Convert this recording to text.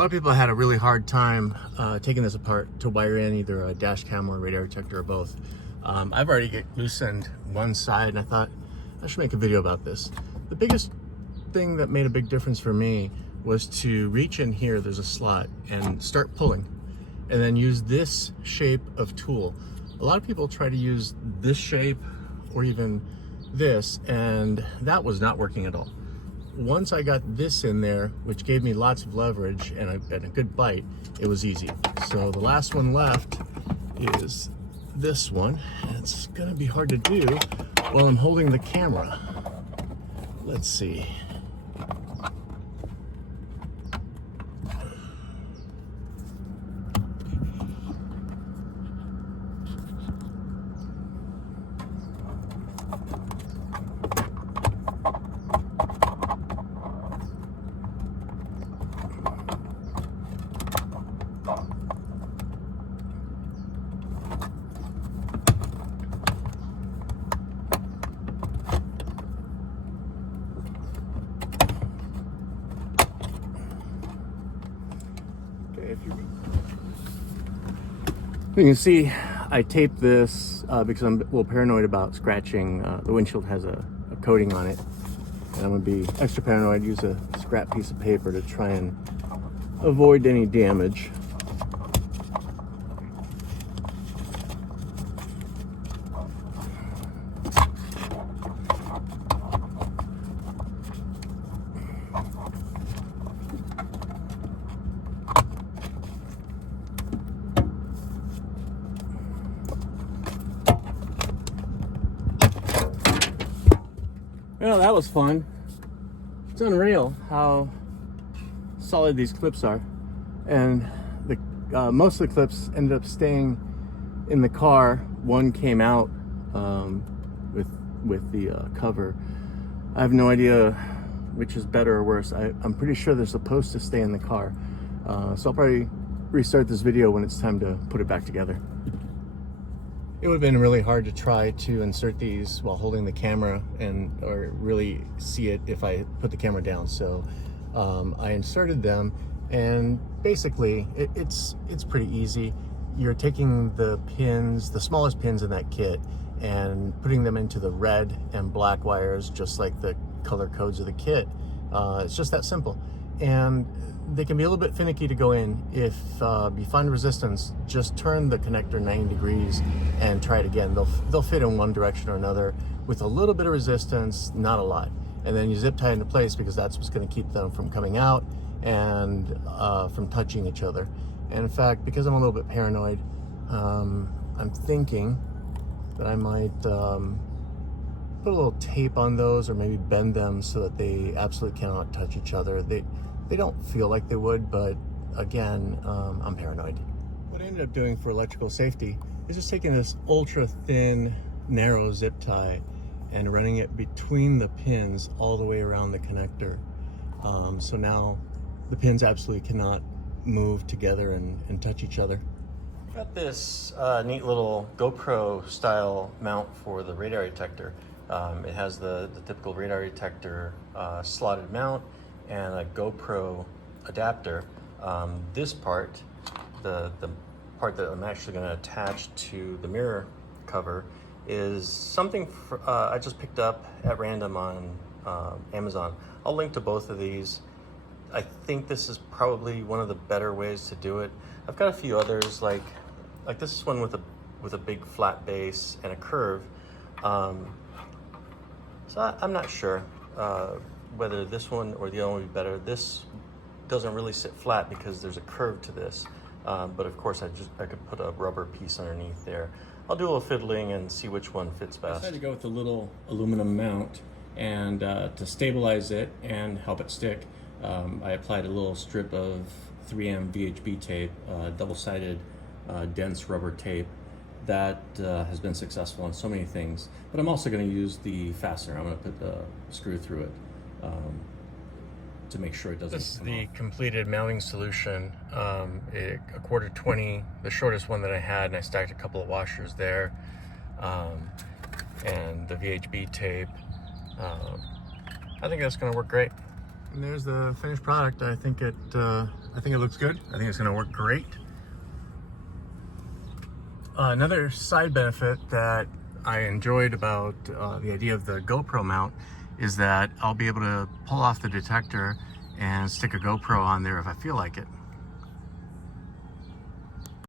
lot of people had a really hard time taking this apart to wire in either a dash cam or a radar detector or both. I've already loosened one side and I thought I should make a video about this. The biggest thing that made a big difference for me was to reach in here, there's a slot, and start pulling, and then use this shape of tool. A lot of people try to use this shape or even this, and that was not working at all. Once I got this in there, which gave me lots of leverage and a good bite, it was easy. So the last one left is this one. It's gonna be hard to do while I'm holding the camera. Let's see. You can see I taped this because I'm a little paranoid about scratching. The windshield has a coating on it, and I'm going to be extra paranoid, use a scrap piece of paper to try and avoid any damage. Well, that was fun. It's unreal how solid these clips are, and the most of the clips ended up staying in the car. One came out with the cover. I have no idea which is better or worse. I'm pretty sure they're supposed to stay in the car, so I'll probably restart this video when it's time to put it back together. It would have been really hard to try to insert these while holding the camera or really see it if I put the camera down. So I inserted them, and basically it's pretty easy. You're taking the pins, the smallest pins in that kit, and putting them into the red and black wires, just like the color codes of the kit. It's just that simple. And they can be a little bit finicky to go in. If you find resistance, just turn the connector 90 degrees and try it again. They'll fit in one direction or another with a little bit of resistance, not a lot. And then you zip tie into place, because that's what's going to keep them from coming out and from touching each other. And in fact, because I'm a little bit paranoid, I'm thinking that I might put a little tape on those, or maybe bend them so that they absolutely cannot touch each other. They don't feel like they would, but again, I'm paranoid. What I ended up doing for electrical safety is just taking this ultra thin, narrow zip tie and running it between the pins all the way around the connector. So now the pins absolutely cannot move together and touch each other. Got this neat little GoPro style mount for the radar detector. It has the typical radar detector slotted mount and a GoPro adapter. This part, the part that I'm actually going to attach to the mirror cover, is something I just picked up at random on Amazon. I'll link to both of these. I think this is probably one of the better ways to do it. I've got a few others, like this is one with a big flat base and a curve. So I'm not sure whether this one or the other one would be better. This doesn't really sit flat because there's a curve to this, but of course I could put a rubber piece underneath there. I'll do a little fiddling and see which one fits best. I decided to go with the little aluminum mount, and to stabilize it and help it stick, I applied a little strip of 3M VHB tape, double-sided dense rubber tape. That has been successful on so many things, but I'm also going to use the fastener. I'm going to put the screw through it to make sure it doesn't. This is the completed mounting solution. A 1/4-20, the shortest one that I had, and I stacked a couple of washers there, and the VHB tape. I think that's going to work great. And there's the finished product. I think it looks good. I think it's going to work great. Another side benefit that I enjoyed about the idea of the GoPro mount is that I'll be able to pull off the detector and stick a GoPro on there if I feel like it.